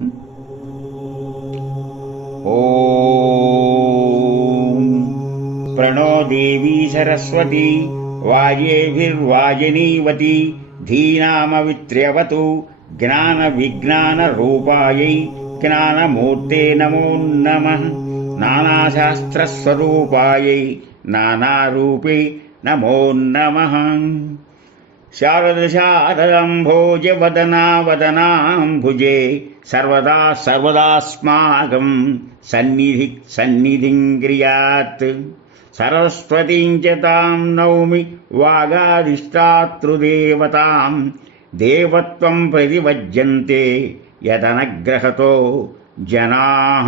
ॐ प्रणो देवी सरस्वती वाजेभिर्वाजिनीवती धीनामवित्र्यवतु ज्ञानविज्ञानरूपायै ज्ञानमूर्ते नमो नमः नानाशास्त्रस्वरूपायै नानारूपे नमो नमः शारदशारदम्भोजवदनावदनाम्भुजे सर्वदा सर्वदास्माकं सन्निधि सन्निधिङ्क्रियात् सरस्वतीं च तां नौमि वागाधिष्ठातृदेवतां देवत्वं प्रतिवज्यन्ते यदनग्रहतो जनाः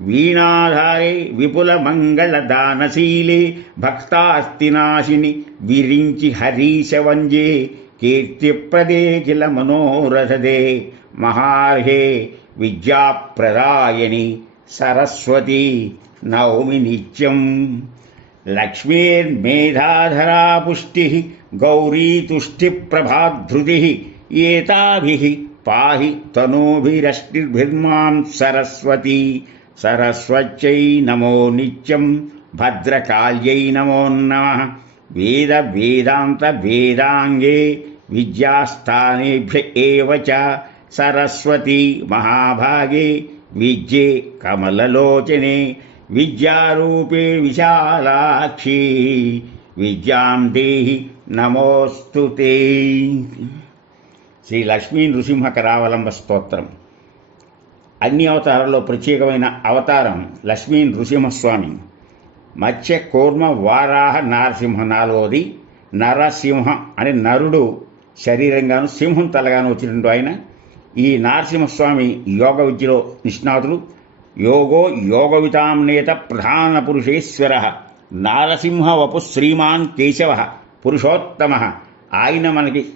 వీణాధారే విపులమంగళదానశీలే భక్తాస్తినాశిని విరించి హరీశవంజే కీర్తిప్రదే కిల మనోరథదే. మహార్హే విద్యాప్రదాయని సరస్వతి నౌమి నిత్యం. లక్ష్మీర్మేధాధరా పుష్టి గౌరీతుష్టిప్రభాధృతి ఏతాభి పాహి తనూభిరష్టిర్భిర్మాం సరస్వతి సరస్వత్యై నమో నిత్యం భద్రకాల్యై నమో నమ. వేద వేదాంత వేదాంగే విద్యాస్థానేభ్య సరస్వతి మహాభాగే విద్యే కమలలోచనే విద్యారూపే విశాలాక్షి విద్యాం దేహి నమోస్తు శ్రీ లక్ష్మీ నృసింహ కరావలంబ స్తోత్రం. అన్ని అవతారాల్లో ప్రత్యేకమైన అవతారం లక్ష్మీ నృసింహస్వామి. మత్స్య కూర్మ వారాహ నారసింహ నాలుగవది నరసింహ అని నరుడు శరీరంగాను సింహం తలగాను వచ్చినట్టు ఆయన. ఈ నారసింహస్వామి యోగ విద్యలో నిష్ణాతుడు యోగో యోగవితాంనేత ప్రధాన పురుషేశ్వర. నారసింహ వపు శ్రీమాన్ కేశవ పురుషోత్తమ. ఆయన మనకి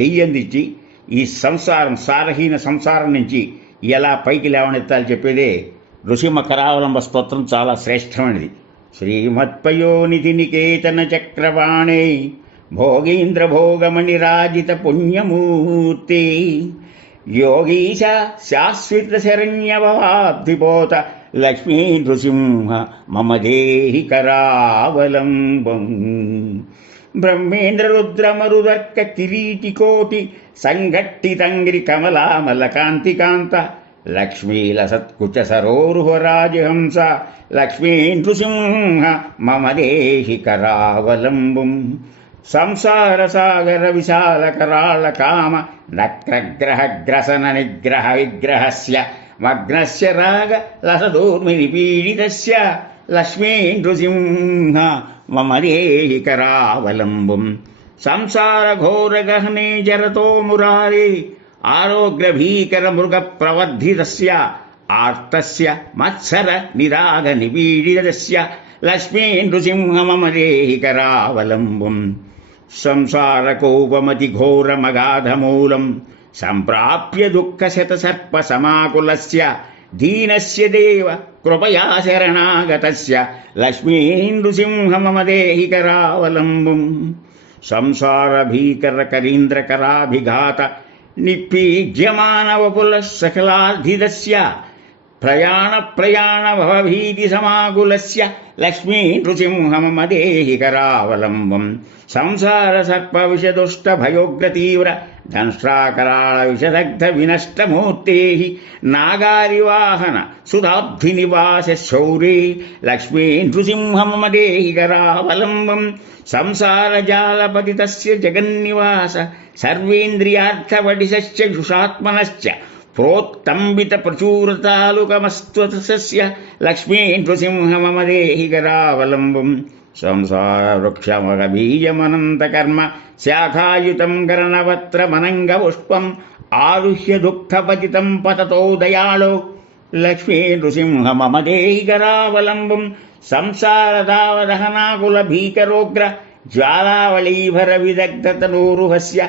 చెయ్యందించి ఈ సంసారం సారహీన సంసారం నుంచి ఎలా పైకి లేవనెత్తాలి చెప్పేది ఋషిమకరావలంబ స్తోత్రం చాలా శ్రేష్టమైనది. శ్రీమత్పయోనిధి నికేతన చక్రవాణే భోగీంద్ర భోగమణి రాజిత పుణ్యమూర్తి యోగీశ శాశ్వత శరణ్యభవాబ్ధిపోత లక్ష్మీ నృసింహ మమ దేహి కరావలంబం బ్రహ్మేంద్ర రుద్రమరుదర్క కిరీటికోటి సంఘట్టితంగ్రి కమలామల కాంతికాంత లక్ష్మీలసత్కుచ సరోరుహరాజహంస లక్ష్మీ నృసింహ మమ దేహి కరావలంబుం సంసార సాగర విశాల కరాళ కామ నక్రగ్రహ గ్రసన నిగ్రహ విగ్రహస్య మగ్నస్య రాగ లసదూర్మిని పీడితస్య లక్ష్మీ నృసింహ మమ దేహి కరావలంబం సంసార ఘోర గహనే జరతో మురారే ఆరోగ్య భీకర మృగ ప్రవర్ధితస్య ఆర్తస్య మత్సర నిరాగ నిపీడితస్య లక్ష్మీ నృసింహ మమ దేహి కరావలంబం సంసారకోపమతి ఘోరమగాధమూలం సంప్రాప్య దుఃఖశత సర్ప సమాకులస్య దీనస్య దేవ కృపయా శరణాగతస్య. లక్ష్మీ మమ దేహి కరావలంబం సంసార భీకర కరీంద్రకరాభిఘాత నిప్పీజ్యమానవపుల సకలాధిదస్య ప్రయాణ ప్రయాణ భవభీతి సమాకులస్య లక్ష్మీ నృసింహ మమ దేహి కరావలంబం సంసార సర్ప విషదుష్ట భయోగ్ర ప్రోత్తంబిత ప్రచూరతాలుకమస్త్వతస్య లక్ష్మీ నృసింహ మమ దేహి కర్మ శాఖాయుతం గరణవత్రమనంగ పుష్పం ఆరుహ్య దుఃఖపతితం పతతో దయాళో లక్ష్మీ నృసింహ మమ దేహి కరావలంబం సంసారదావదహనాకుల భీకరోగ్ర జ్వాలావళీభర విదగ్ధతనూరుహస్య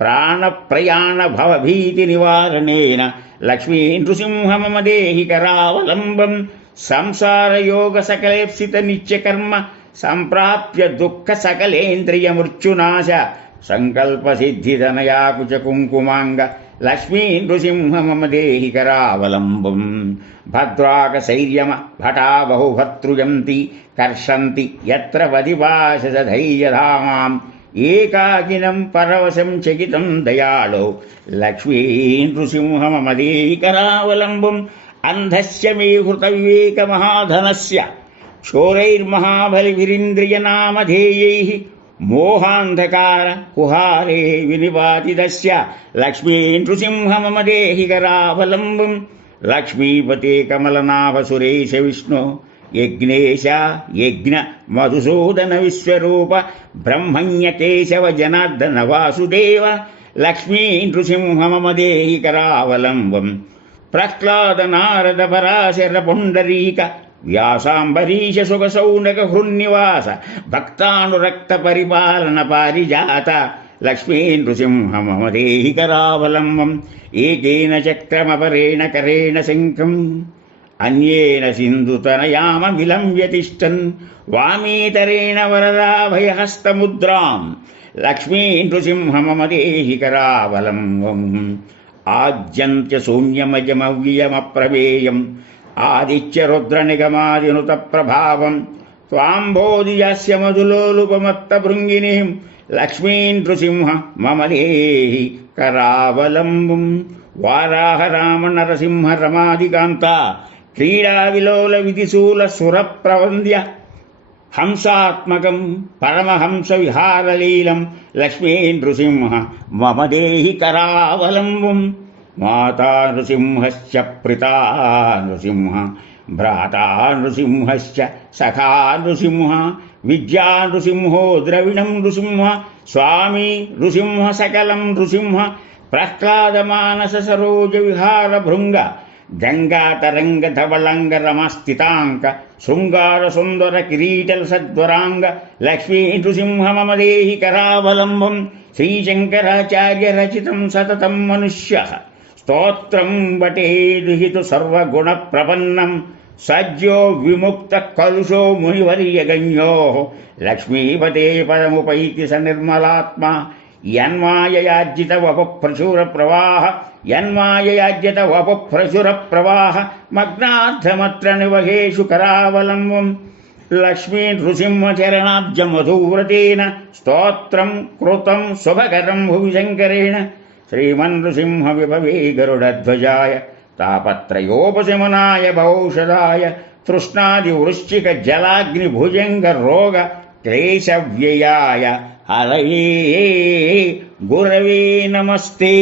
కరుణాయుధమాం ప్రహ్లాదకేద పరిహార పరావతార లక్ష్మీ నృసింహ మమ దేహి కరావలంబం సంసారయూథ గజ సంహతి సింహదంష్ట్ర భీతస్య దుష్టమతి దైత్య భయంకరేణ ప్రాణ ప్రయాణ భవభీతి నివారణేన లక్ష్మీ ఏకాకినం పరవశం చకితం దయాళో. లక్ష్మీ నృసింహమదీకరావలంబం అంధస్య మే హృత వివేక మహాధనస్య మోహాంధకార కుహారే వినిపాతిదస్య. లక్ష్మీ నృసింహ మమ లక్ష్మీపతే కమలనాభ సురేశ విష్ణు. యజ్ఞేశ యజ్ఞ మధుసూదన విశ్వరూప బ్రహ్మణ్య కేశవ జనార్దన వాసుదేవ లక్ష్మీ నృసింహ మమ ప్రహ్లాద నారద పరాశర పుండరీక వ్యాసాంబరీష సుఖ సౌనక హృన్నివాస భక్తానురక్త పరిపాలన పారిజాత లక్ష్మీ నృసింహ మమ ఏకేన చక్రమపరేణ కరేణ శంఖం అన్యేన సింధుతనయామ విలంబ్యతిష్టన్. వామీతరేణ వరదాభయహస్తముద్రాం లక్ష్మీ నృసింహ ఆద్యంత్య శూన్యమజమవ్యయమప్రమేయం. ఆదిత్య రుద్రనిగమాదినుత ప్రభావం త్వాంబోధియాస్య మధులోలుపమత్త భృంగిని లక్ష్మీ నృసింహ మమలేహి కరావలంబం వారాహ రామ నరసింహ రమాదికాంత. क्रीडाविलोलविधिशूलसुरप्रवन्द्य हंसात्मकं परमहंसविहारलीलं लक्ष्मी नृसिंह मम देहि करावलम्बुं माता नृसिंहश्च प्रिता नृसिंह भ्राता नृसिंहश्च सखा नृसिंह विद्या नृसिंहो द्रविणं नृसिंह स्वामी नृसिंह सकलम् नृसिंह प्रह्लादमानससरोजविहारभृङ्ग గంగాతరంగధవళంగరమస్థితాంక నృసింహ సకలం నృసింహ శృంగార సుందర కిరీటల సద్వరాంగ లక్ష్మీ నృసింహ మమ దేహి కరావలంబం శ్రీశంకరాచార్య రచితం సతతం మనుష్య స్తోత్రం వటేదుహితు సర్వగుణ ప్రపన్నం సజ్జో విముక్త కలుషో మునివర్యగణ్యో. లక్ష్మీపతే పదముపైతి స నిర్మలాత్మ यन्माययाज्यत वपप्रचुर प्रवाह यन्माययाज्यत वपप्रचुर प्रवाह मग्नार्थमत्र निवहेषु करावलम्बम् लक्ष्मी नृसिंहचरणाब्जमधूव्रतेन स्तोत्रम् कृतम् शुभकरम् भुविशङ्करेण। श्रीमन्नृसिंहविभवे गरुडध्वजाय, तापत्रयोपशमनाय बहौषधाय, तृष्णादिवृश्चिकजलाग्निभुजङ्गरोगक्लेशव्ययाय। हरये गुरवे नमस्ते।